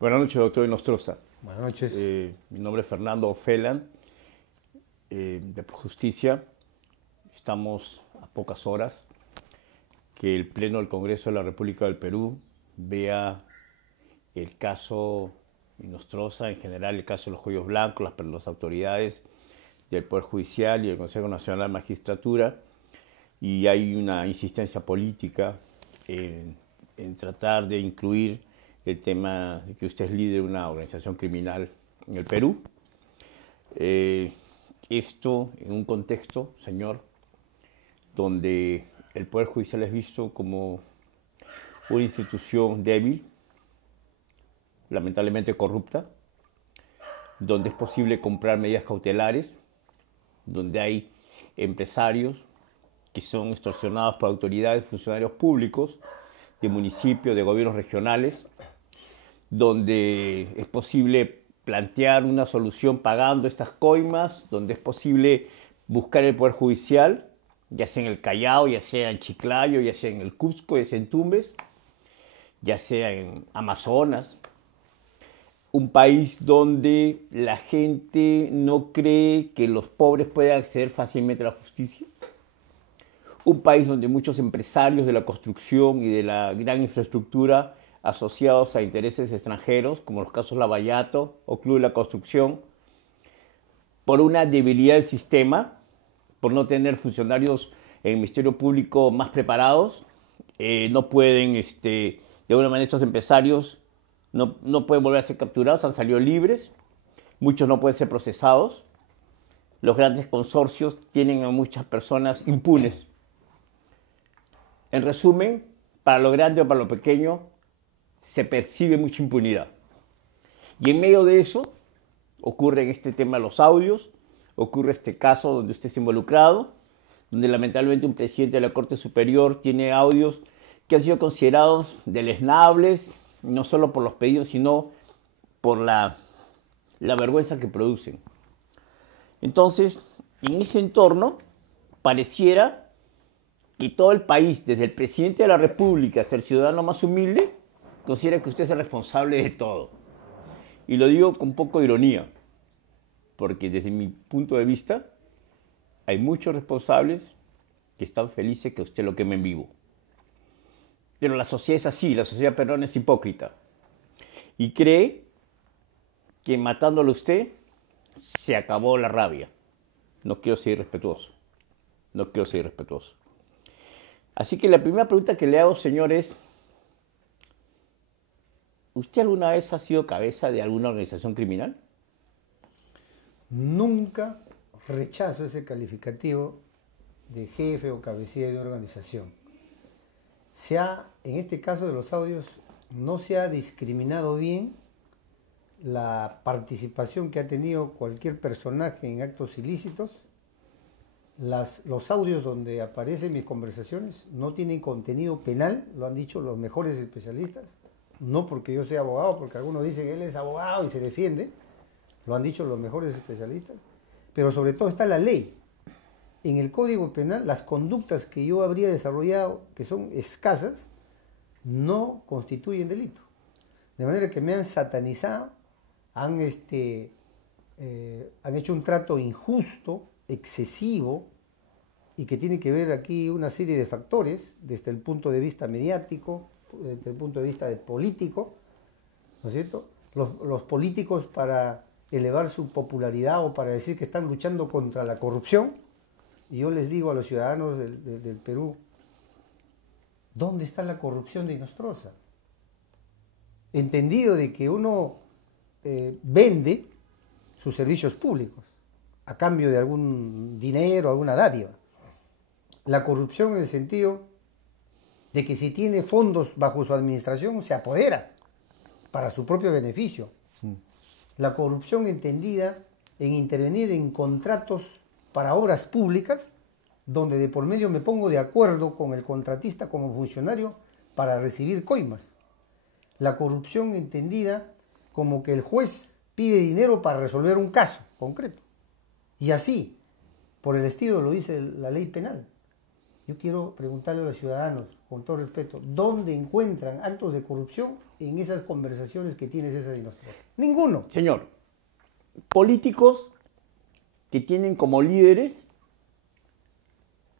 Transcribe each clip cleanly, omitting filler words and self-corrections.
Buenas noches, doctor Nostroza. Buenas noches. Mi nombre es Fernando Ofelan, de Justicia. Estamos a pocas horas que el Pleno del Congreso de la República del Perú vea el caso Nostroza, en general el caso de los cuellos blancos, las autoridades del Poder Judicial y el Consejo Nacional de Magistratura, y hay una insistencia política en tratar de incluir el tema de que usted es líder de una organización criminal en el Perú. Esto en un contexto, señor, donde el Poder Judicial es visto como una institución débil, lamentablemente corrupta, donde es posible comprar medidas cautelares, donde hay empresarios que son extorsionados por autoridades, funcionarios públicos, de municipios, de gobiernos regionales, donde es posible plantear una solución pagando estas coimas, donde es posible buscar el Poder Judicial, ya sea en el Callao, ya sea en Chiclayo, ya sea en el Cusco, ya sea en Tumbes, ya sea en Amazonas. Un país donde la gente no cree que los pobres puedan acceder fácilmente a la justicia. Un país donde muchos empresarios de la construcción y de la gran infraestructura asociados a intereses extranjeros, como los casos Lavallato o Club de la Construcción, por una debilidad del sistema, por no tener funcionarios en el Ministerio Público más preparados, no pueden, de alguna manera estos empresarios no pueden volver a ser capturados, han salido libres, muchos no pueden ser procesados, los grandes consorcios tienen a muchas personas impunes. En resumen, para lo grande o para lo pequeño, se percibe mucha impunidad. Y en medio de eso, ocurre en este tema los audios, ocurre este caso donde usted es involucrado, donde lamentablemente un presidente de la Corte Superior tiene audios que han sido considerados deleznables, no solo por los pedidos, sino por la vergüenza que producen. Entonces, en ese entorno, pareciera que todo el país, desde el presidente de la República hasta el ciudadano más humilde, considera que usted es el responsable de todo. Y lo digo con poco de ironía, porque desde mi punto de vista, hay muchos responsables que están felices que usted lo queme en vivo. Pero la sociedad es así, la sociedad peruana es hipócrita. Y cree que matándolo a usted se acabó la rabia. No quiero ser irrespetuoso. No quiero ser irrespetuoso. Así que la primera pregunta que le hago, señor, es: ¿usted alguna vez ha sido cabeza de alguna organización criminal? Nunca rechazo ese calificativo de jefe o cabecilla de organización. En este caso de los audios, no se ha discriminado bien la participación que ha tenido cualquier personaje en actos ilícitos. Los audios donde aparecen mis conversaciones no tienen contenido penal, lo han dicho los mejores especialistas, no porque yo sea abogado, porque algunos dicen que él es abogado y se defiende, lo han dicho los mejores especialistas, pero sobre todo está la ley. En el Código Penal, las conductas que yo habría desarrollado, que son escasas, no constituyen delito. De manera que me han satanizado, han hecho un trato injusto, excesivo, y que tiene que ver aquí una serie de factores, desde el punto de vista mediático, desde el punto de vista político, ¿no es cierto? Los políticos, para elevar su popularidad o para decir que están luchando contra la corrupción, y yo les digo a los ciudadanos del Perú, ¿dónde está la corrupción de Nostroza? Entendido de que uno vende sus servicios públicos a cambio de algún dinero, alguna dádiva. La corrupción en el sentido de que si tiene fondos bajo su administración, se apodera para su propio beneficio. La corrupción entendida en intervenir en contratos para obras públicas, donde de por medio me pongo de acuerdo con el contratista como funcionario para recibir coimas. La corrupción entendida como que el juez pide dinero para resolver un caso concreto. Y así, por el estilo lo dice la ley penal. Yo quiero preguntarle a los ciudadanos, con todo respeto, ¿dónde encuentran actos de corrupción en esas conversaciones que tiene César Inostroza? Ninguno. Señor, políticos que tienen como líderes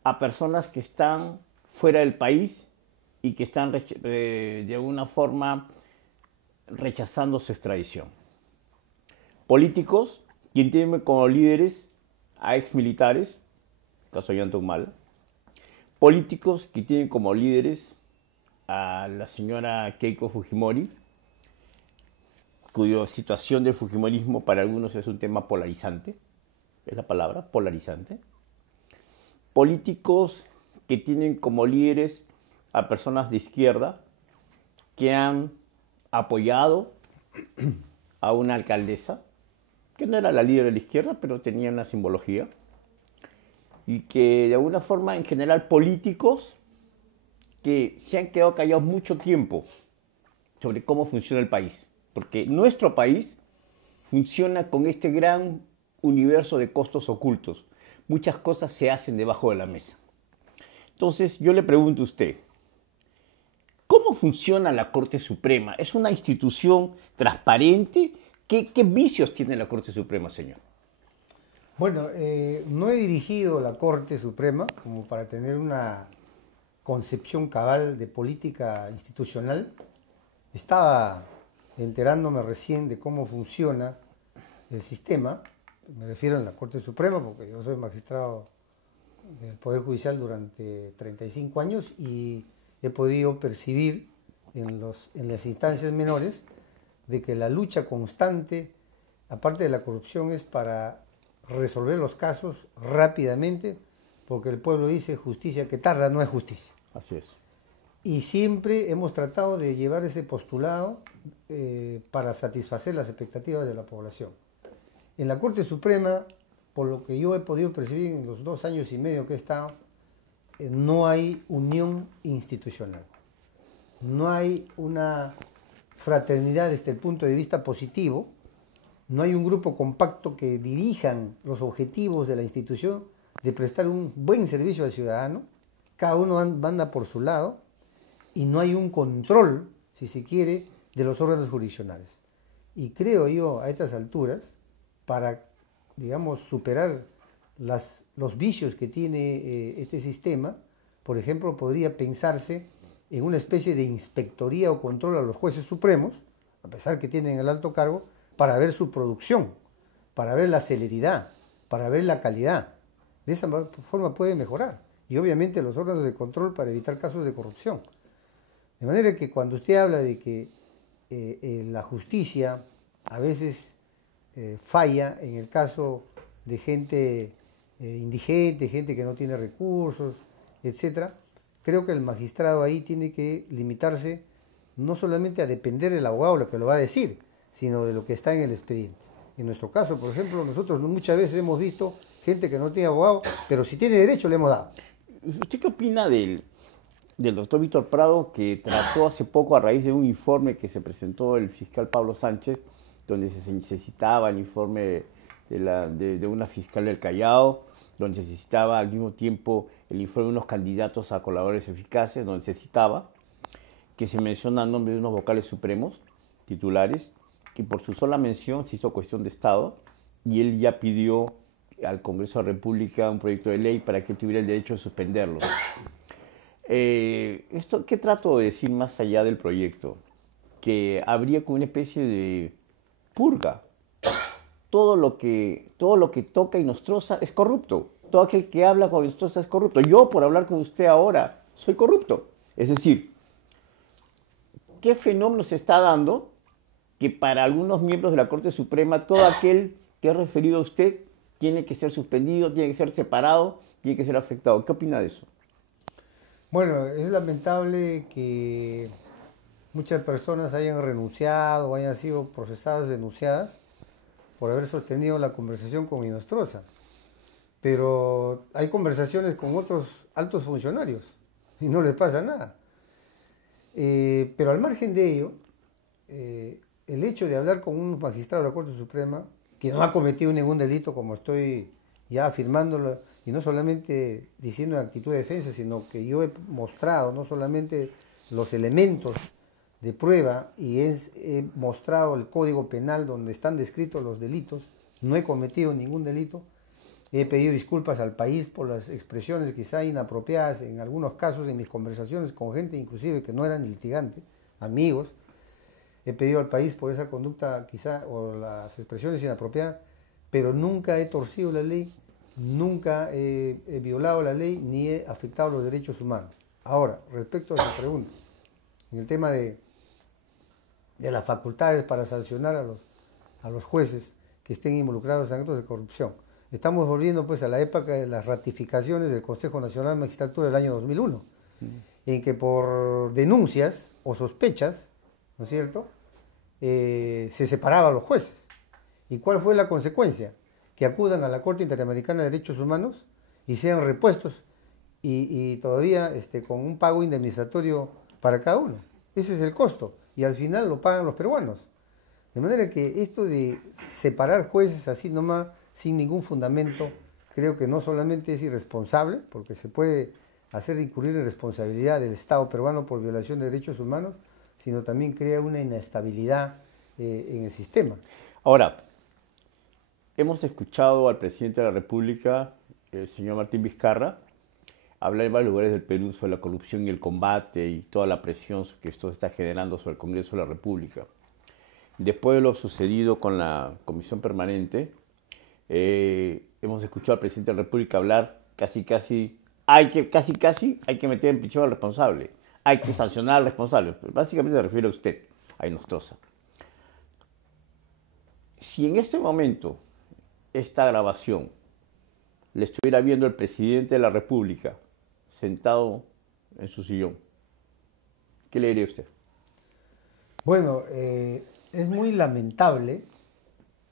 a personas que están fuera del país y que están de alguna forma rechazando su extradición. Políticos que tienen como líderes a exmilitares, caso Ollanta Humala. Políticos que tienen como líderes a la señora Keiko Fujimori, cuya situación del fujimorismo para algunos es un tema polarizante, es la palabra, polarizante. Políticos que tienen como líderes a personas de izquierda que han apoyado a una alcaldesa, que no era la líder de la izquierda, pero tenía una simbología, y que de alguna forma, en general, políticos que se han quedado callados mucho tiempo sobre cómo funciona el país. Porque nuestro país funciona con este gran universo de costos ocultos. Muchas cosas se hacen debajo de la mesa. Entonces, yo le pregunto a usted, ¿cómo funciona la Corte Suprema? ¿Es una institución transparente? ¿Qué vicios tiene la Corte Suprema, señor? Bueno, no he dirigido la Corte Suprema como para tener una concepción cabal de política institucional. Estaba enterándome recién de cómo funciona el sistema. Me refiero a la Corte Suprema porque yo soy magistrado del Poder Judicial durante 35 años y he podido percibir en las instancias menores de que la lucha constante, aparte de la corrupción, es para resolver los casos rápidamente, porque el pueblo dice justicia que tarda no es justicia. Así es. Y siempre hemos tratado de llevar ese postulado para satisfacer las expectativas de la población. En la Corte Suprema, por lo que yo he podido percibir en los 2 años y medio que he estado, no hay unión institucional. No hay una fraternidad desde el punto de vista positivo. No hay un grupo compacto que dirijan los objetivos de la institución de prestar un buen servicio al ciudadano. Cada uno anda por su lado y no hay un control, si se quiere, de los órganos jurisdiccionales. Y creo yo, a estas alturas, para, digamos, superar los vicios que tiene este sistema, por ejemplo, podría pensarse en una especie de inspectoría o control a los jueces supremos, a pesar que tienen el alto cargo, para ver su producción, para ver la celeridad, para ver la calidad. De esa forma puede mejorar. Y obviamente los órganos de control para evitar casos de corrupción. De manera que cuando usted habla de que la justicia a veces falla en el caso de gente indigente, gente que no tiene recursos, etc., creo que el magistrado ahí tiene que limitarse no solamente a depender del abogado lo que lo va a decir, sino de lo que está en el expediente. En nuestro caso, por ejemplo, nosotros muchas veces hemos visto gente que no tiene abogado, pero si tiene derecho le hemos dado. ¿Usted qué opina del doctor Víctor Prado, que trató hace poco a raíz de un informe que se presentó el fiscal Pablo Sánchez, donde se necesitaba el informe de una fiscal del Callao, donde se necesitaba al mismo tiempo el informe de unos candidatos a colaboradores eficaces, donde se citaba que se menciona el nombre de unos vocales supremos, titulares, que por su sola mención se hizo cuestión de Estado y él ya pidió al Congreso de la República un proyecto de ley para que él tuviera el derecho de suspenderlos. ¿Qué trato de decir más allá del proyecto? Que habría como una especie de purga. Todo lo que toca Inostroza es corrupto. Todo aquel que habla con Inostroza es corrupto. Yo, por hablar con usted ahora, soy corrupto. Es decir, ¿qué fenómeno se está dando que para algunos miembros de la Corte Suprema todo aquel que es referido a usted tiene que ser suspendido, tiene que ser separado, tiene que ser afectado? ¿Qué opina de eso? Bueno, es lamentable que muchas personas hayan renunciado o hayan sido procesadas, denunciadas por haber sostenido la conversación con Inostroza. Pero hay conversaciones con otros altos funcionarios y no les pasa nada. Pero al margen de ello, el hecho de hablar con un magistrado de la Corte Suprema que no ha cometido ningún delito, como estoy ya afirmándolo y no solamente diciendo en actitud de defensa, sino que yo he mostrado no solamente los elementos de prueba y he mostrado el Código Penal donde están descritos los delitos, no he cometido ningún delito, he pedido disculpas al país por las expresiones quizá inapropiadas en algunos casos en mis conversaciones con gente inclusive que no eran litigantes, amigos, he pedido al país por esa conducta quizá o las expresiones inapropiadas, pero nunca he torcido la ley, nunca he violado la ley ni he afectado los derechos humanos. Ahora, respecto a su pregunta, en el tema de las facultades para sancionar a los jueces que estén involucrados en actos de corrupción, estamos volviendo pues a la época de las ratificaciones del Consejo Nacional de Magistratura del año 2001, en que por denuncias o sospechas, ¿no es cierto?, se separaban los jueces. ¿Y cuál fue la consecuencia? Que acudan a la Corte Interamericana de Derechos Humanos y sean repuestos y todavía con un pago indemnizatorio para cada uno. Ese es el costo y al final lo pagan los peruanos. De manera que esto de separar jueces así nomás, sin ningún fundamento, creo que no solamente es irresponsable, porque se puede hacer incurrir en responsabilidad del Estado peruano por violación de derechos humanos, sino también crea una inestabilidad en el sistema. Ahora, hemos escuchado al presidente de la República, el señor Martín Vizcarra, hablar en varios lugares del Perú sobre la corrupción y el combate y toda la presión que esto está generando sobre el Congreso de la República. Después de lo sucedido con la Comisión Permanente, hemos escuchado al presidente de la República hablar casi hay que meter en prisión al responsable, hay que sancionar al responsable. Básicamente se refiere a usted, a Inostroza. Si en este momento esta grabación le estuviera viendo el presidente de la República sentado en su sillón, ¿qué le diría usted? Bueno, es muy lamentable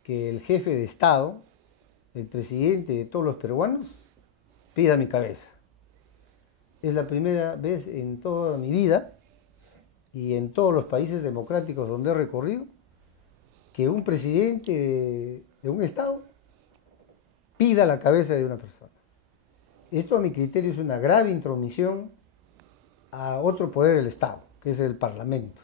que el jefe de Estado, el presidente de todos los peruanos, pida mi cabeza. Es la primera vez en toda mi vida y en todos los países democráticos donde he recorrido que un presidente de un Estado pida la cabeza de una persona. Esto a mi criterio es una grave intromisión a otro poder del Estado, que es el Parlamento,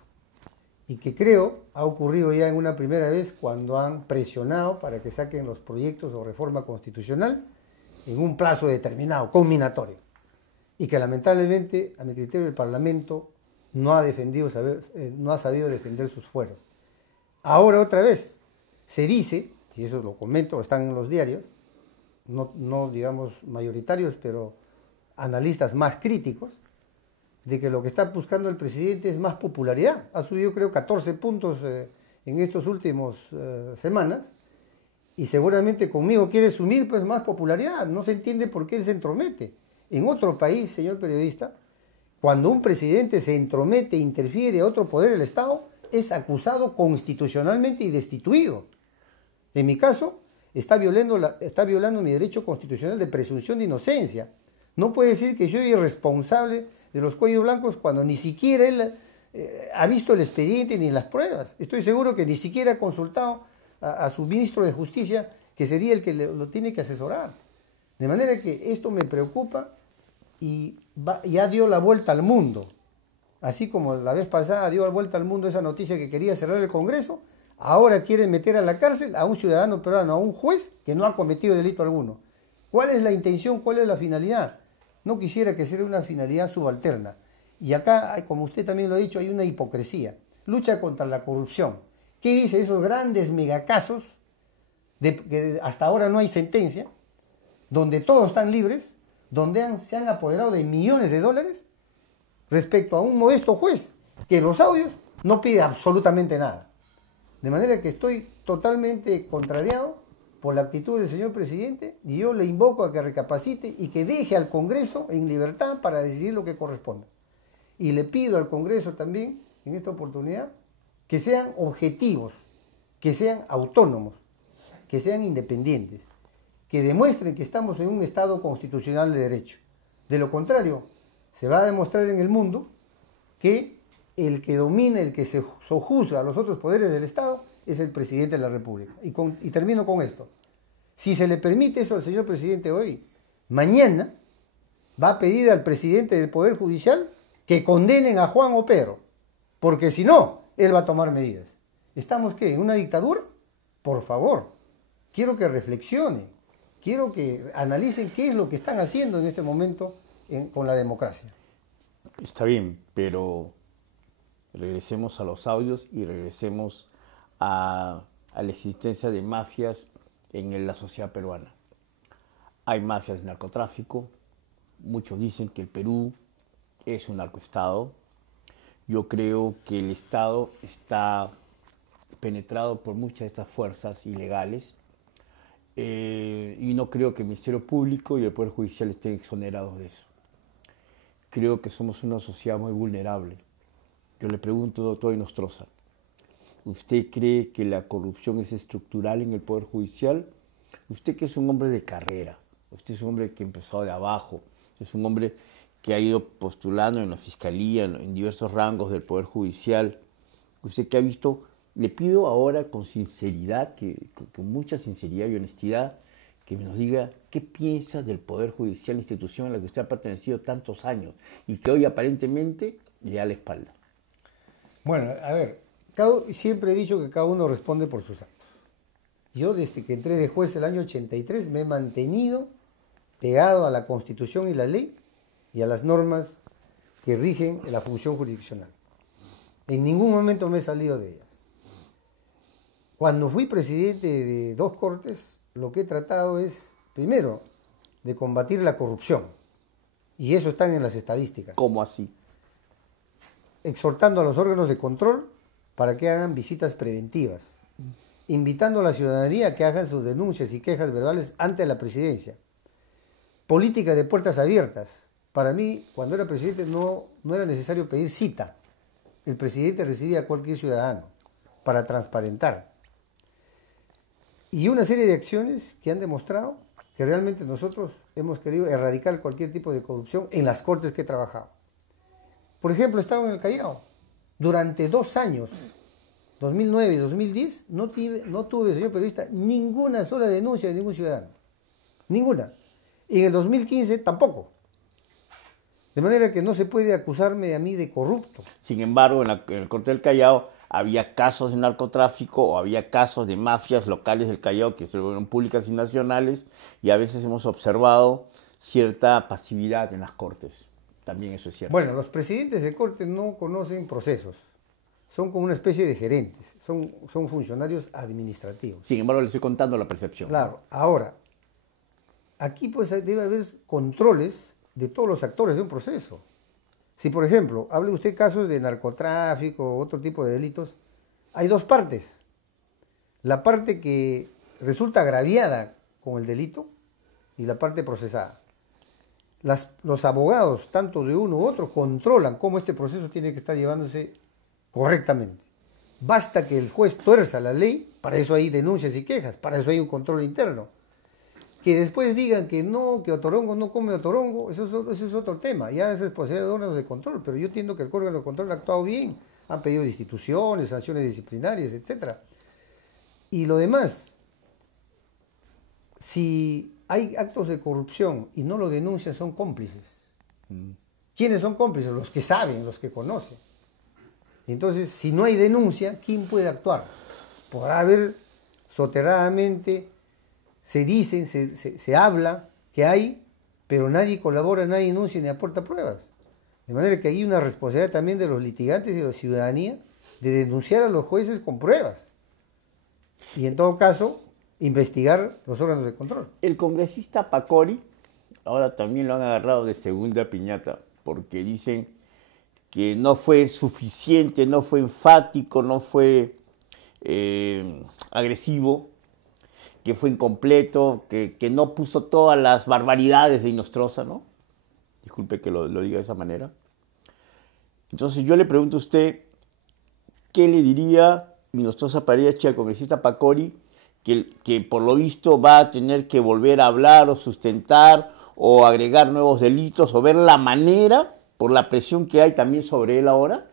y que creo ha ocurrido ya en una primera vez cuando han presionado para que saquen los proyectos o reforma constitucional en un plazo determinado, combinatorio, y que lamentablemente a mi criterio el Parlamento no ha sabido defender sus fueros. Ahora otra vez se dice, y eso lo comento, están en los diarios, no digamos mayoritarios, pero analistas más críticos, de que lo que está buscando el presidente es más popularidad. Ha subido creo 14 puntos en estos últimos semanas y seguramente conmigo quiere sumir pues más popularidad. No se entiende por qué él se entromete. En otro país, señor periodista, cuando un presidente se entromete, interfiere a otro poder del Estado, es acusado constitucionalmente y destituido. En mi caso, está violando mi derecho constitucional de presunción de inocencia. No puede decir que yo soy irresponsable de los cuellos blancos cuando ni siquiera él ha visto el expediente ni las pruebas. Estoy seguro que ni siquiera ha consultado a su ministro de Justicia, que sería el que lo tiene que asesorar. De manera que esto me preocupa y ya dio la vuelta al mundo. Así como la vez pasada dio la vuelta al mundo esa noticia que quería cerrar el Congreso, ahora quieren meter a la cárcel a un ciudadano peruano, a un juez que no ha cometido delito alguno. ¿Cuál es la intención? ¿Cuál es la finalidad? No quisiera que sea una finalidad subalterna. Y acá, como usted también lo ha dicho, hay una hipocresía. Lucha contra la corrupción. ¿Qué dice esos grandes megacasos de que hasta ahora no hay sentencia, donde todos están libres, donde se han apoderado de millones de dólares respecto a un modesto juez que en los audios no pide absolutamente nada? De manera que estoy totalmente contrariado por la actitud del señor presidente y yo le invoco a que recapacite y que deje al Congreso en libertad para decidir lo que corresponda. Y le pido al Congreso también, en esta oportunidad, que sean objetivos, que sean autónomos, que sean independientes, que demuestren que estamos en un Estado constitucional de derecho. De lo contrario, se va a demostrar en el mundo que el que domina, el que se sojuzga a los otros poderes del Estado es el presidente de la República. Y termino con esto. Si se le permite eso al señor presidente hoy, mañana va a pedir al presidente del Poder Judicial que condenen a Juan o Pedro, porque si no, él va a tomar medidas. ¿Estamos qué? ¿En una dictadura? Por favor, quiero que reflexionen, quiero que analicen qué es lo que están haciendo en este momento con la democracia. Está bien, pero regresemos a los audios y regresemos a la existencia de mafias en la sociedad peruana. Hay mafias de narcotráfico, muchos dicen que el Perú es un narcoestado. Yo creo que el Estado está penetrado por muchas de estas fuerzas ilegales y no creo que el Ministerio Público y el Poder Judicial estén exonerados de eso. Creo que somos una sociedad muy vulnerable. Yo le pregunto, doctor Inostroza, ¿usted cree que la corrupción es estructural en el Poder Judicial? Usted que es un hombre de carrera, usted es un hombre que empezó de abajo, es un hombre que ha ido postulando en la Fiscalía, en diversos rangos del Poder Judicial. Usted que ha visto, le pido ahora con sinceridad, con mucha sinceridad y honestidad, que nos diga qué piensa del Poder Judicial, institución a la que usted ha pertenecido tantos años y que hoy aparentemente le da la espalda. Bueno, a ver, siempre he dicho que cada uno responde por sus actos. Yo desde que entré de juez el año 83 me he mantenido pegado a la Constitución y la ley y a las normas que rigen la función jurisdiccional. En ningún momento me he salido de ellas. Cuando fui presidente de 2 cortes, lo que he tratado es, primero, de combatir la corrupción. Y eso está en las estadísticas. ¿Cómo así? Exhortando a los órganos de control para que hagan visitas preventivas. Invitando a la ciudadanía a que hagan sus denuncias y quejas verbales ante la presidencia. Política de puertas abiertas. Para mí, cuando era presidente, no era necesario pedir cita. El presidente recibía a cualquier ciudadano para transparentar. Y una serie de acciones que han demostrado que realmente nosotros hemos querido erradicar cualquier tipo de corrupción en las cortes que he trabajado. Por ejemplo, estaba en el Callao. Durante 2 años, 2009 y 2010, no tuve, señor periodista, ninguna sola denuncia de ningún ciudadano. Ninguna. Y en el 2015 tampoco. De manera que no se puede acusarme a mí de corrupto. Sin embargo, en el Corte del Callao había casos de narcotráfico o había casos de mafias locales del Callao que se volvieron públicas y nacionales, y a veces hemos observado cierta pasividad en las cortes. También eso es cierto. Bueno, los presidentes de corte no conocen procesos. Son como una especie de gerentes. Son funcionarios administrativos. Sin embargo, le estoy contando la percepción. Claro. Ahora, aquí pues debe haber controles de todos los actores de un proceso. Si, por ejemplo, hable usted casos de narcotráfico o otro tipo de delitos, hay 2 partes. La parte que resulta agraviada con el delito y la parte procesada. Los abogados, tanto de uno u otro, controlan cómo este proceso tiene que estar llevándose correctamente. Basta que el juez tuerza la ley, para eso hay denuncias y quejas, para eso hay un control interno. Que después digan que no, que Otorongo no come Otorongo, eso es otro tema, ya es responsabilidad de órganos de control, pero yo entiendo que el órgano de control ha actuado bien, han pedido destituciones, sanciones disciplinarias, etc. Y lo demás, si hay actos de corrupción y no lo denuncian, son cómplices. ¿Quiénes son cómplices? Los que saben, los que conocen. Entonces, si no hay denuncia, ¿quién puede actuar? Podrá haber soterradamente, se dice, se habla que hay, pero nadie colabora, nadie denuncia ni aporta pruebas. De manera que hay una responsabilidad también de los litigantes y de la ciudadanía de denunciar a los jueces con pruebas. Y en todo caso, investigar los órganos de control. El congresista Pacori, ahora también lo han agarrado de segunda piñata, porque dicen que no fue suficiente, no fue enfático, no fue agresivo, que fue incompleto, que no puso todas las barbaridades de Inostroza, ¿no? Disculpe que lo diga de esa manera. Entonces yo le pregunto a usted, ¿qué le diría Inostroza Parechi al congresista Pacori, que por lo visto va a tener que volver a hablar o sustentar o agregar nuevos delitos o ver la manera, por la presión que hay también sobre él ahora,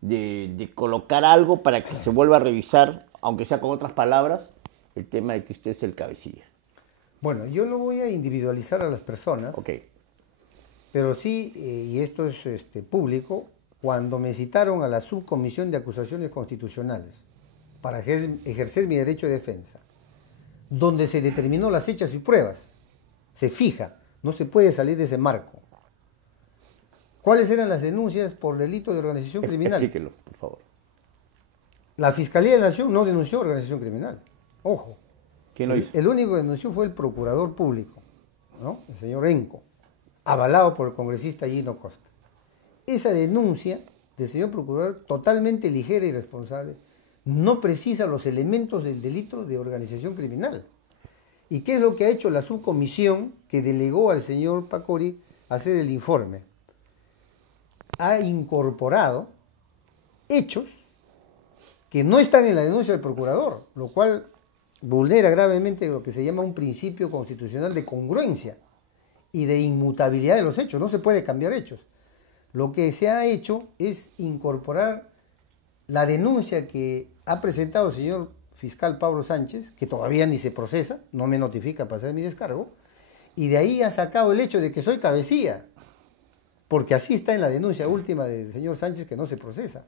de colocar algo para que se vuelva a revisar, aunque sea con otras palabras, el tema de que usted es el cabecilla? Bueno, yo no voy a individualizar a las personas, Ok. pero sí, y esto es público, cuando me citaron a la Subcomisión de Acusaciones Constitucionales para ejercer mi derecho de defensa, donde se determinó las fechas y pruebas, se fija, no se puede salir de ese marco. ¿Cuáles eran las denuncias por delito de organización criminal? Explíquelo, por favor. La Fiscalía de la Nación no denunció organización criminal. Ojo. ¿Quién lo hizo? El único que denunció fue el procurador público, ¿no? El señor Enco, avalado por el congresista Gino Costa. Esa denuncia del señor procurador, totalmente ligera y responsable, no precisa los elementos del delito de organización criminal. ¿Y qué es lo que ha hecho la subcomisión que delegó al señor Pacori a hacer el informe? Ha incorporado hechos que no están en la denuncia del procurador, lo cual vulnera gravemente lo que se llama un principio constitucional de congruencia y de inmutabilidad de los hechos. No se puede cambiar hechos. Lo que se ha hecho es incorporar la denuncia que ha presentado el señor fiscal Pablo Sánchez, que todavía ni se procesa, no me notifica para hacer mi descargo, y de ahí ha sacado el hecho de que soy cabecilla, porque así está en la denuncia última del señor Sánchez que no se procesa.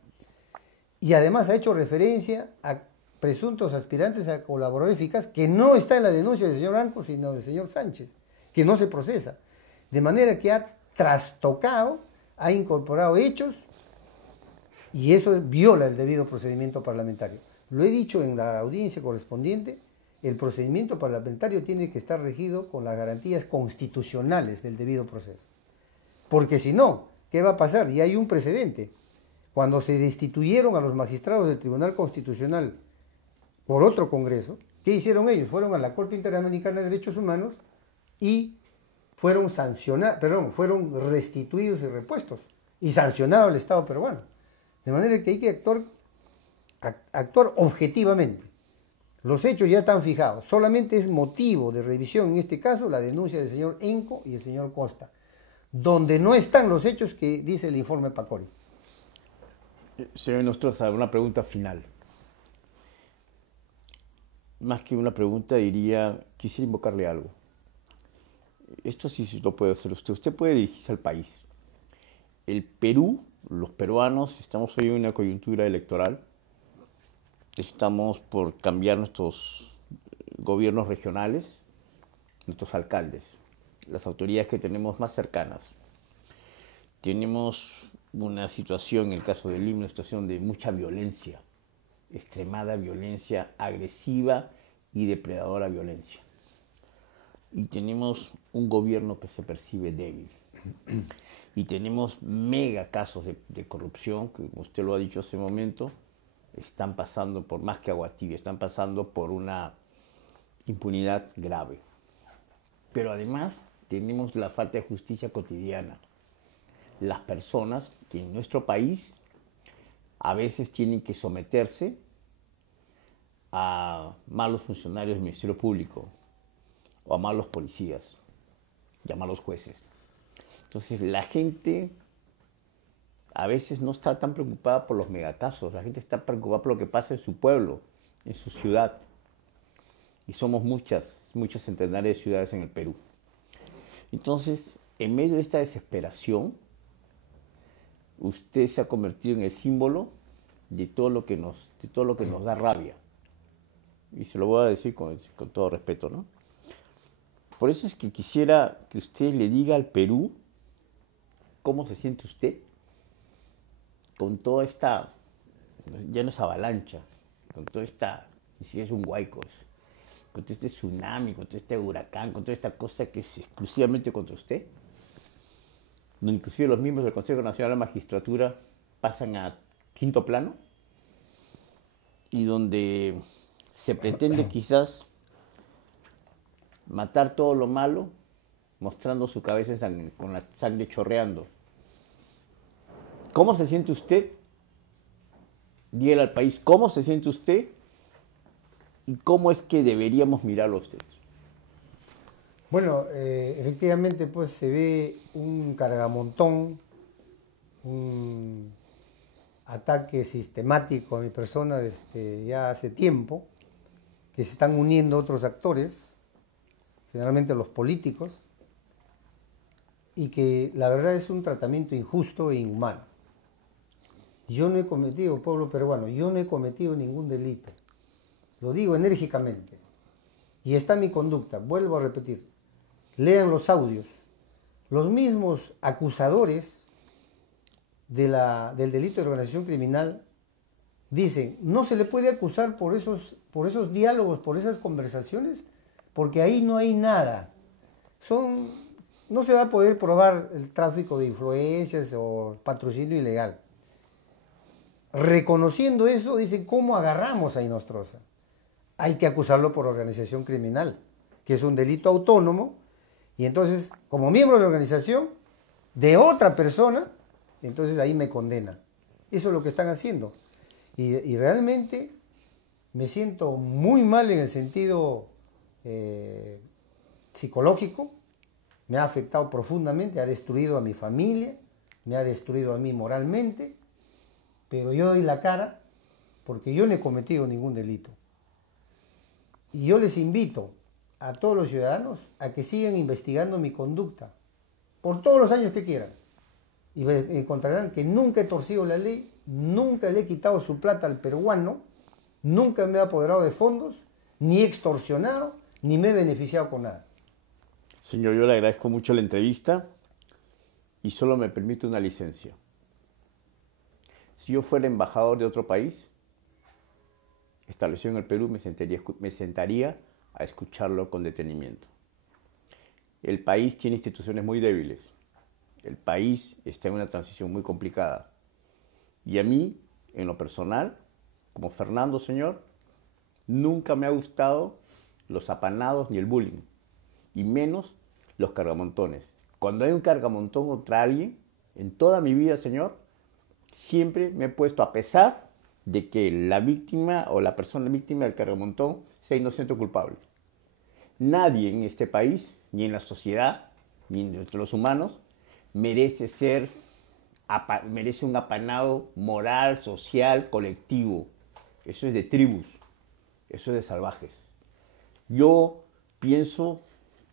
Y además ha hecho referencia a presuntos aspirantes a colaborador eficaz, que no está en la denuncia del señor Anco, sino del señor Sánchez, que no se procesa. De manera que ha trastocado, ha incorporado hechos, y eso viola el debido procedimiento parlamentario. Lo he dicho en la audiencia correspondiente, el procedimiento parlamentario tiene que estar regido con las garantías constitucionales del debido proceso. Porque si no, ¿qué va a pasar? Y hay un precedente. Cuando se destituyeron a los magistrados del Tribunal Constitucional por otro Congreso, ¿qué hicieron ellos? Fueron a la Corte Interamericana de Derechos Humanos y fueron fueron restituidos y repuestos y sancionado el Estado peruano. De manera que hay que actuar objetivamente. Los hechos ya están fijados. Solamente es motivo de revisión, en este caso, la denuncia del señor Enco y el señor Costa, donde no están los hechos que dice el informe Pacori. Señor Nostroza, una pregunta final. Más que una pregunta, quisiera invocarle algo. Esto sí lo puede hacer usted. Usted puede dirigirse al país. El Perú, los peruanos, estamos hoy en una coyuntura electoral. Estamos por cambiar nuestros gobiernos regionales, nuestros alcaldes, las autoridades que tenemos más cercanas. Tenemos una situación, en el caso de Lima, una situación de mucha violencia, extremada violencia, agresiva y depredadora violencia. Y tenemos un gobierno que se percibe débil. Y tenemos mega casos de corrupción, que como usted lo ha dicho hace un momento, están pasando por más que agua tibia, están pasando por una impunidad grave. Pero además tenemos la falta de justicia cotidiana. Las personas que en nuestro país a veces tienen que someterse a malos funcionarios del Ministerio Público o a malos policías y a malos jueces. Entonces la gente a veces no está tan preocupada por los megacasos, la gente está preocupada por lo que pasa en su pueblo, en su ciudad. Y somos muchos centenares de ciudades en el Perú. Entonces, en medio de esta desesperación, usted se ha convertido en el símbolo de todo lo que nos da rabia. Y se lo voy a decir con todo respeto, ¿no? Por eso es que quisiera que usted le diga al Perú cómo se siente usted con toda esta, ya no es avalancha, con toda esta, ni siquiera es un huaicos, con todo este tsunami, con todo este huracán, con toda esta cosa que es exclusivamente contra usted, donde inclusive los miembros del Consejo Nacional de la Magistratura pasan a quinto plano y donde se pretende quizás matar todo lo malo mostrando su cabeza con la sangre chorreando. ¿Cómo se siente usted? Dígale al país cómo se siente usted y cómo es que deberíamos mirarlo a usted. Bueno, efectivamente pues se ve un cargamontón, un ataque sistemático a mi persona desde ya hace tiempo, que se están uniendo otros actores generalmente los políticos, y que la verdad es un tratamiento injusto e inhumano. Yo no he cometido, pueblo peruano, yo no he cometido ningún delito. Lo digo enérgicamente. Y está mi conducta, vuelvo a repetir. Lean los audios. Los mismos acusadores del delito de organización criminal dicen, no se le puede acusar por esos diálogos, por esas conversaciones, porque ahí no hay nada. No se va a poder probar el tráfico de influencias o patrocinio ilegal. Reconociendo eso, dicen, ¿cómo agarramos a Inostroza? Hay que acusarlo por organización criminal, que es un delito autónomo, y entonces, como miembro de la organización de otra persona, entonces ahí me condena. Eso es lo que están haciendo. Y realmente me siento muy mal en el sentido psicológico, me ha afectado profundamente, ha destruido a mi familia, me ha destruido a mí moralmente, pero yo doy la cara porque yo no he cometido ningún delito. Y yo les invito a todos los ciudadanos a que sigan investigando mi conducta por todos los años que quieran. Y encontrarán que nunca he torcido la ley, nunca le he quitado su plata al peruano, nunca me he apoderado de fondos, ni he extorsionado, ni me he beneficiado con nada. Señor, yo le agradezco mucho la entrevista y solo me permite una licencia. Si yo fuera embajador de otro país, establecido en el Perú, me sentaría a escucharlo con detenimiento. El país tiene instituciones muy débiles. El país está en una transición muy complicada. Y a mí, en lo personal, como Fernando, señor, nunca me ha gustado los apanados ni el bullying, y menos los cargamontones. Cuando hay un cargamontón contra alguien, en toda mi vida, señor, siempre me he puesto, a pesar de que la víctima o la persona víctima del cargamontón sea inocente o culpable. Nadie en este país, ni en la sociedad, ni entre los humanos, merece un apanado moral, social, colectivo. Eso es de tribus, eso es de salvajes. Yo pienso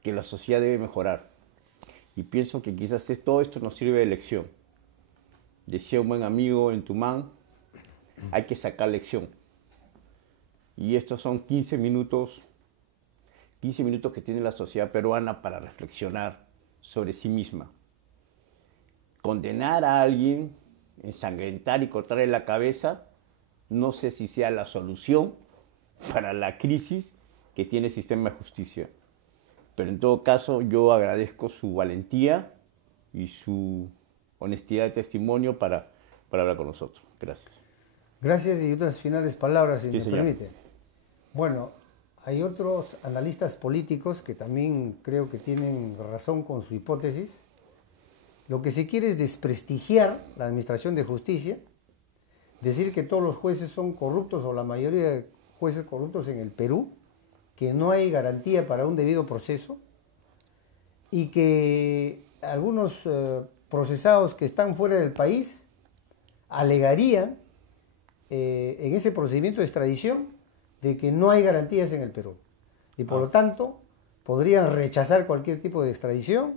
que la sociedad debe mejorar y pienso que quizás todo esto nos sirve de lección. Decía un buen amigo en Tumán, hay que sacar lección. Y estos son 15 minutos que tiene la sociedad peruana para reflexionar sobre sí misma. Condenar a alguien, ensangrentar y cortarle la cabeza, no sé si sea la solución para la crisis que tiene el sistema de justicia. Pero en todo caso, yo agradezco su valentía y su honestidad de testimonio para hablar con nosotros. Gracias. Gracias, y otras finales palabras, si Sí, me señor. permite. Bueno, hay otros analistas políticos que también creo que tienen razón con su hipótesis. Lo que se quiere es desprestigiar la administración de justicia, decir que todos los jueces son corruptos o la mayoría de jueces corruptos en el Perú, que no hay garantía para un debido proceso y que algunos procesados que están fuera del país alegarían en ese procedimiento de extradición de que no hay garantías en el Perú y por lo tanto podrían rechazar cualquier tipo de extradición,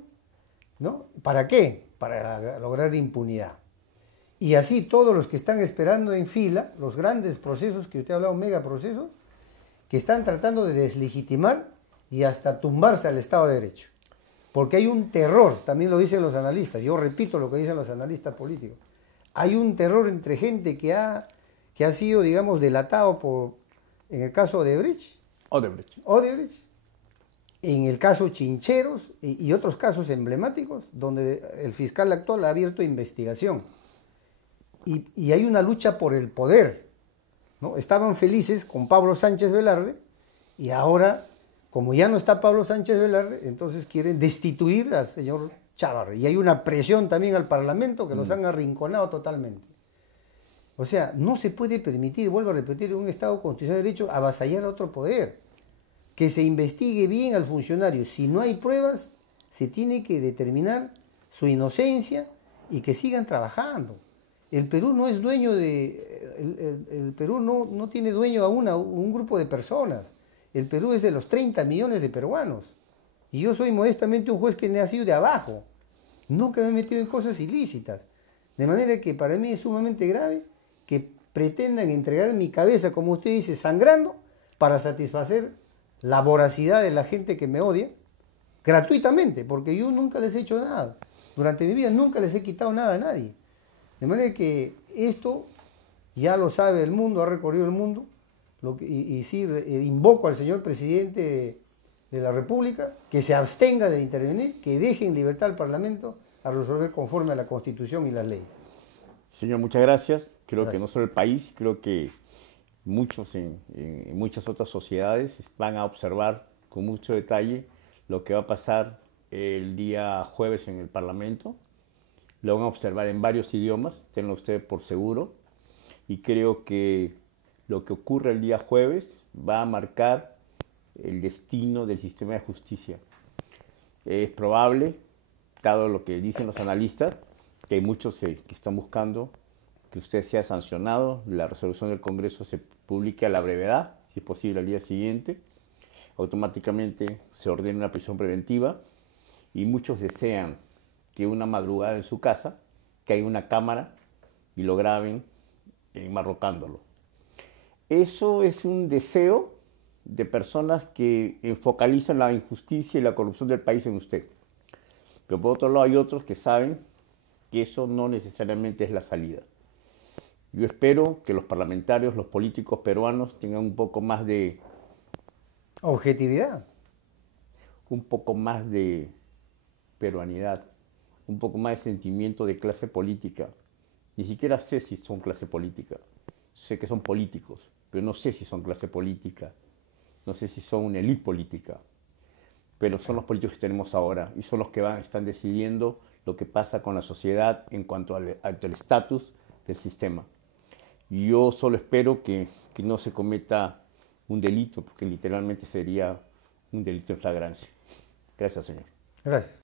¿no? ¿Para qué? Para lograr impunidad. Y así todos los que están esperando en fila, los grandes procesos que usted ha hablado, megaprocesos, que están tratando de deslegitimar y hasta tumbarse al Estado de Derecho. Porque hay un terror, también lo dicen los analistas, yo repito lo que dicen los analistas políticos, hay un terror entre gente que ha sido, digamos, delatado en el caso de Odebrecht, en el caso Chincheros y otros casos emblemáticos donde el fiscal actual ha abierto investigación. Y hay una lucha por el poder, ¿no? Estaban felices con Pablo Sánchez Velarde y ahora, como ya no está Pablo Sánchez Velarde, entonces quieren destituir al señor Chávarri. Y hay una presión también al Parlamento que los han arrinconado totalmente. O sea, no se puede permitir, vuelvo a repetir, un Estado constitucional de derecho avasallar a otro poder. Que se investigue bien al funcionario. Si no hay pruebas, se tiene que determinar su inocencia y que sigan trabajando. El Perú no es dueño el Perú no tiene dueño a un grupo de personas. El Perú es de los 30 millones de peruanos. Y yo soy modestamente un juez que me ha sido de abajo. Nunca me he metido en cosas ilícitas. De manera que para mí es sumamente grave que pretendan entregar mi cabeza, como usted dice, sangrando, para satisfacer la voracidad de la gente que me odia, gratuitamente, porque yo nunca les he hecho nada. Durante mi vida nunca les he quitado nada a nadie. De manera que esto ya lo sabe el mundo, ha recorrido el mundo, y sí invoco al señor presidente de la República que se abstenga de intervenir, que deje en libertad al Parlamento a resolver conforme a la Constitución y las leyes. Señor, muchas gracias. Creo Gracias. que no solo el país, creo que muchos en muchas otras sociedades van a observar con mucho detalle lo que va a pasar el día jueves en el Parlamento. Lo van a observar en varios idiomas, tenlo usted por seguro. Y creo que lo que ocurre el día jueves va a marcar el destino del sistema de justicia. Es probable, dado lo que dicen los analistas, que hay muchos que están buscando que usted sea sancionado, la resolución del Congreso se publique a la brevedad, si es posible al día siguiente, automáticamente se ordena una prisión preventiva y muchos desean que una madrugada en su casa caiga una cámara y lo graben enmarrocándolo. Eso es un deseo de personas que focalizan la injusticia y la corrupción del país en usted. Pero por otro lado hay otros que saben que eso no necesariamente es la salida. Yo espero que los parlamentarios, los políticos peruanos tengan un poco más de Objetividad. Peruanidad, un poco más de sentimiento de clase política. Ni siquiera sé si son clase política. Sé que son políticos, pero no sé si son clase política. No sé si son una élite política. Pero son los políticos que tenemos ahora y son los que están decidiendo lo que pasa con la sociedad en cuanto al estatus del sistema. Y yo solo espero que no se cometa un delito, porque literalmente sería un delito en flagrancia. Gracias, señor. Gracias.